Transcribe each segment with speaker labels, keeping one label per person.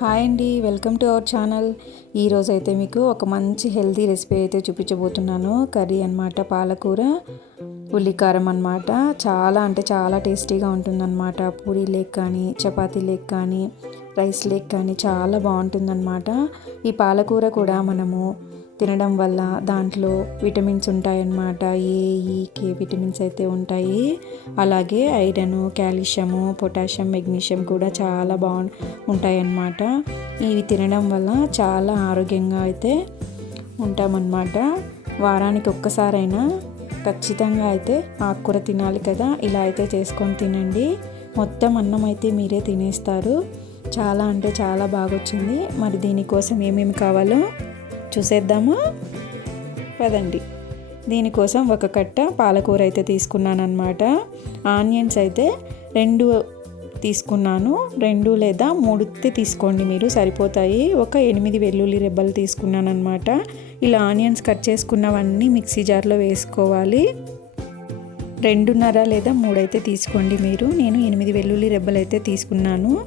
Speaker 1: Hi అండి welcome to our channel. ఈరోజు అయితే మీకు ఒక మంచి హెల్తీ రెసిపీ అయితే చూపించబోతున్నాను. కర్రీ అనమాట పాలకూర ఉల్లికారం అనమాట చాలా అంటే చాలా టేస్టీగా ఉంటుందన్నమాట. పూరీ లేక్ కానీ చపాతీ లేక్ కానీ రైస్ లేక్ కానీ చాలా బాగుంటుందన్నమాట. ఈ పాలకూర కూడా మనము తినడం వల్ల దాంట్లో విటమిన్స్ ఉంటాయన్నమాట. ఏ ఈ కే విటమిన్స్ అయితే ఉంటాయి. అలాగే ఐరన్ కాల్షియము పొటాషియం మెగ్నీషియం కూడా చాలా బాగు ఉంటాయన్నమాట. ఇవి తినడం వల్ల చాలా ఆరోగ్యంగా అయితే ఉంటామన్నమాట. వారానికి ఒక్కసారైనా ఖచ్చితంగా అయితే ఆకుకూర తినాలి కదా. ఇలా అయితే చేసుకొని తినండి. మొత్తం అన్నం అయితే మీరే తినేస్తారు. చాలా అంటే చాలా బాగొచ్చింది. మరి దీనికోసం ఏమేమి కావాలో చూసేద్దామా? పదండి. దీనికోసం ఒక కట్ట పాలకూర అయితే తీసుకున్నాను అనమాట ఆనియన్స్ అయితే రెండు తీసుకున్నాను. రెండు లేదా మూడు తీసుకోండి మీరు సరిపోతాయి. ఒక ఎనిమిది వెల్లుల్లి రెబ్బలు తీసుకున్నాను అనమాట ఇలా ఆనియన్స్ కట్ చేసుకున్నవన్నీ మిక్సీ జార్లో వేసుకోవాలి. రెండున్నర లేదా మూడైతే తీసుకోండి మీరు. నేను ఎనిమిది వెల్లుల్లి రెబ్బలు అయితే తీసుకున్నాను.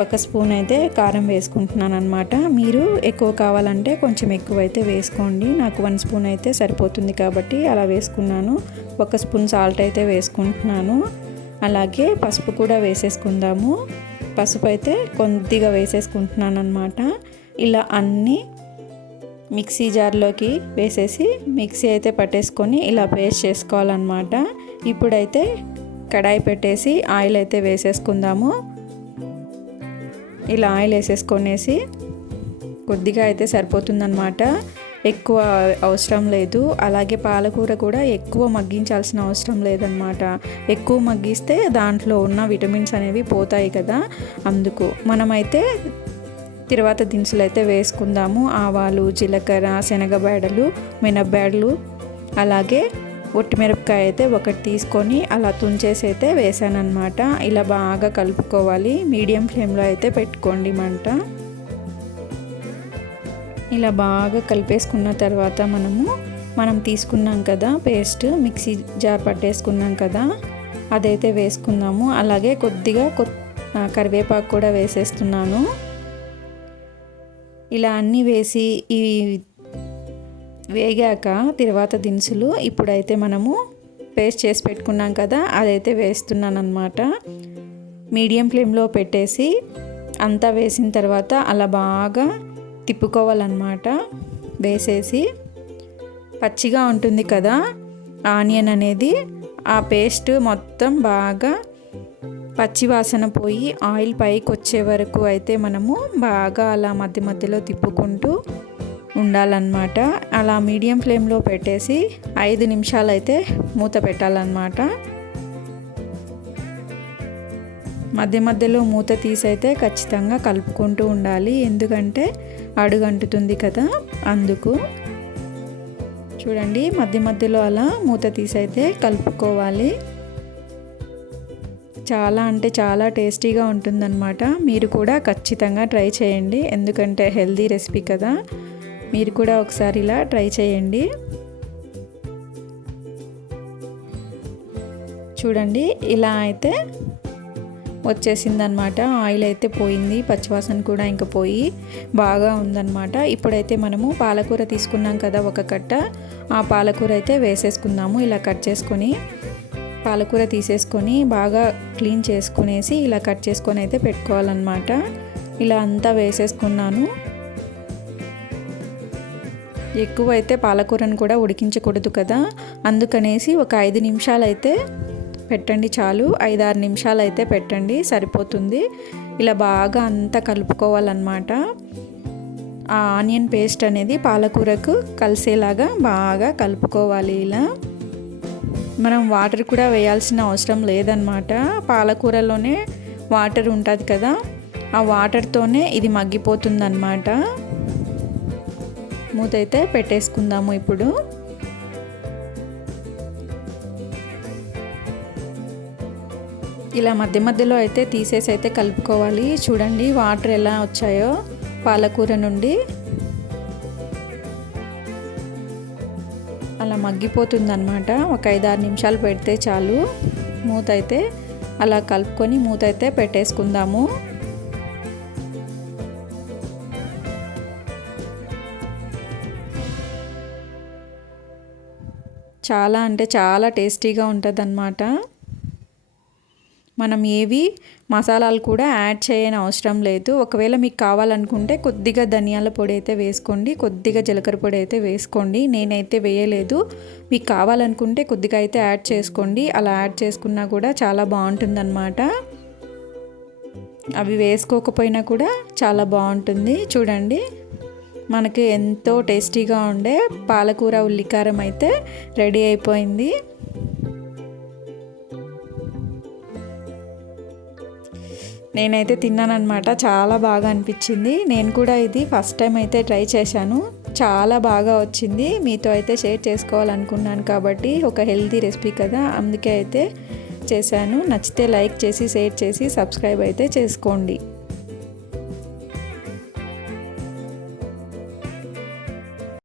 Speaker 1: ఒక స్పూన్ అయితే కారం వేసుకుంటున్నాను అనమాట మీరు ఎక్కువ కావాలంటే కొంచెం ఎక్కువ అయితే వేసుకోండి. నాకు వన్ స్పూన్ అయితే సరిపోతుంది కాబట్టి అలా వేసుకున్నాను. ఒక స్పూన్ సాల్ట్ అయితే వేసుకుంటున్నాను. అలాగే పసుపు కూడా వేసేసుకుందాము. పసుపు అయితే కొద్దిగా వేసేసుకుంటున్నాను అనమాట ఇలా అన్నీ మిక్సీ జార్లోకి వేసేసి మిక్సీ అయితే పట్టేసుకొని ఇలా పేస్ట్ చేసుకోవాలన్నమాట. ఇప్పుడైతే కడాయి పెట్టేసి ఆయిల్ అయితే వేసేసుకుందాము. ఇలా ఆయిల్ వేసేసుకొనేసి కొద్దిగా అయితే సరిపోతుందన్నమాట. ఎక్కువ అవసరం లేదు. అలాగే పాలకూర కూడా ఎక్కువ మగ్గించాల్సిన అవసరం లేదనమాట ఎక్కువ మగ్గిస్తే దాంట్లో ఉన్న విటమిన్స్ అనేవి పోతాయి కదా. అందుకు మనమైతే తర్వాత దినుసులు అయితే వేసుకుందాము. ఆవాలు జీలకర్ర శనగబేడలు మినబ్బేడలు అలాగే మిరపకాయ అయితే ఒకటి తీసుకొని అలా తుంచేసి అయితే వేసానమాట ఇలా బాగా కలుపుకోవాలి. మీడియం ఫ్లేమ్లో అయితే పెట్టుకోండి మంట. ఇలా బాగా కలిపేసుకున్న తర్వాత మనము మనం తీసుకున్నాం కదా పేస్ట్ మిక్సీ జార్ పట్టేసుకున్నాం కదా అదైతే వేసుకుందాము. అలాగే కొద్దిగా కరివేపాకు కూడా వేసేస్తున్నాను. ఇలా అన్నీ వేసి ఈ వేగాక తర్వాత దినుసులు ఇప్పుడైతే మనము పేస్ట్ చేసి పెట్టుకున్నాం కదా అదైతే వేస్తున్నాను అనమాట మీడియం ఫ్లేమ్లో పెట్టేసి అంతా వేసిన తర్వాత అలా బాగా తిప్పుకోవాలన్నమాట. వేసేసి పచ్చిగా ఉంటుంది కదా ఆనియన్ అనేది ఆ పేస్ట్ మొత్తం బాగా పచ్చి వాసన పోయి ఆయిల్ పైకి వచ్చే వరకు అయితే మనము బాగా అలా మధ్య మధ్యలో తిప్పుకుంటూ ఉండాలన్నమాట. అలా మీడియం ఫ్లేమ్లో పెట్టేసి ఐదు నిమిషాలు అయితే మూత పెట్టాలన్నమాట. మధ్య మధ్యలో మూత తీసైతే ఖచ్చితంగా కలుపుకుంటూ ఉండాలి. ఎందుకంటే అడుగంటుతుంది కదా అందుకు. చూడండి మధ్య మధ్యలో అలా మూత తీసైతే కలుపుకోవాలి. చాలా అంటే చాలా టేస్టీగా ఉంటుందన్నమాట. మీరు కూడా ఖచ్చితంగా ట్రై చేయండి. ఎందుకంటే హెల్దీ రెసిపీ కదా. మీరు కూడా ఒకసారి ఇలా ట్రై చేయండి. చూడండి ఇలా అయితే వచ్చేసిందనమాట. ఆయిల్ అయితే పోయింది పచ్చివాసన కూడా ఇంకా పోయి బాగా ఉందన్నమాట ఇప్పుడైతే మనము పాలకూర తీసుకున్నాం కదా ఒక కట్ట. ఆ పాలకూర అయితే వేసేసుకుందాము. ఇలా కట్ చేసుకొని పాలకూర తీసేసుకొని బాగా క్లీన్ చేసుకునేసి ఇలా కట్ చేసుకొని అయితే పెట్టుకోవాలన్నమాట. ఇలా అంతా వేసేసుకున్నాను. ఎక్కువ అయితే పాలకూరను కూడా ఉడికించకూడదు కదా. అందుకనేసి ఒక ఐదు నిమిషాలు అయితే పెట్టండి చాలు. ఐదారు నిమిషాలు అయితే పెట్టండి సరిపోతుంది. ఇలా బాగా అంతా కలుపుకోవాలన్నమాట. ఆ ఆనియన్ పేస్ట్ అనేది పాలకూరకు కలిసేలాగా బాగా కలుపుకోవాలి ఇలా. మనం వాటర్ కూడా వేయాల్సిన అవసరం లేదనమాట పాలకూరలోనే వాటర్ ఉంటుంది కదా. ఆ వాటర్తోనే ఇది మగ్గిపోతుందన్నమాట. మూత అయితే పెట్టేసుకుందాము ఇప్పుడు. ఇలా మధ్య మధ్యలో అయితే తీసేసి అయితే కలుపుకోవాలి. చూడండి వాటర్ ఎలా వచ్చాయో పాలకూర నుండి. అలా మగ్గిపోతుందన్నమాట. ఒక ఐదు ఆరు నిమిషాలు పెడితే చాలు. మూత అయితే అలా కలుపుకొని మూత అయితే పెట్టేసుకుందాము. చాలా అంటే చాలా టేస్టీగా ఉంటుంది అన్నమాట మనం ఏవి మసాలాలు కూడా యాడ్ చేయని అవసరం లేదు. ఒకవేళ మీకు కావాలనుకుంటే కొద్దిగా ధనియాల పొడి అయితే వేసుకోండి కొద్దిగా జీలకర్ర పొడి అయితే వేసుకోండి. నేనైతే వేయలేదు. మీకు కావాలనుకుంటే కొద్దిగా అయితే యాడ్ చేసుకోండి. అలా యాడ్ చేసుకున్నా కూడా చాలా బాగుంటుందన్నమాట. అవి వేసుకోకపోయినా కూడా చాలా బాగుంటుంది. చూడండి. మనకి ఎంతో టేస్టీగా ఉండే పాలకూర ఉల్లికారం అయితే రెడీ అయిపోయింది. నేనైతే తిన్నానమాట చాలా బాగా అనిపించింది. నేను కూడా ఇది ఫస్ట్ టైం అయితే ట్రై చేశాను. చాలా బాగా వచ్చింది. మీతో అయితే షేర్ చేసుకోవాలనుకున్నాను కాబట్టి ఒక హెల్తీ రెసిపీ కదా. అందుకే అయితే చేశాను. నచ్చితే లైక్ చేసి షేర్ చేసి సబ్స్క్రైబ్ అయితే చేసుకోండి.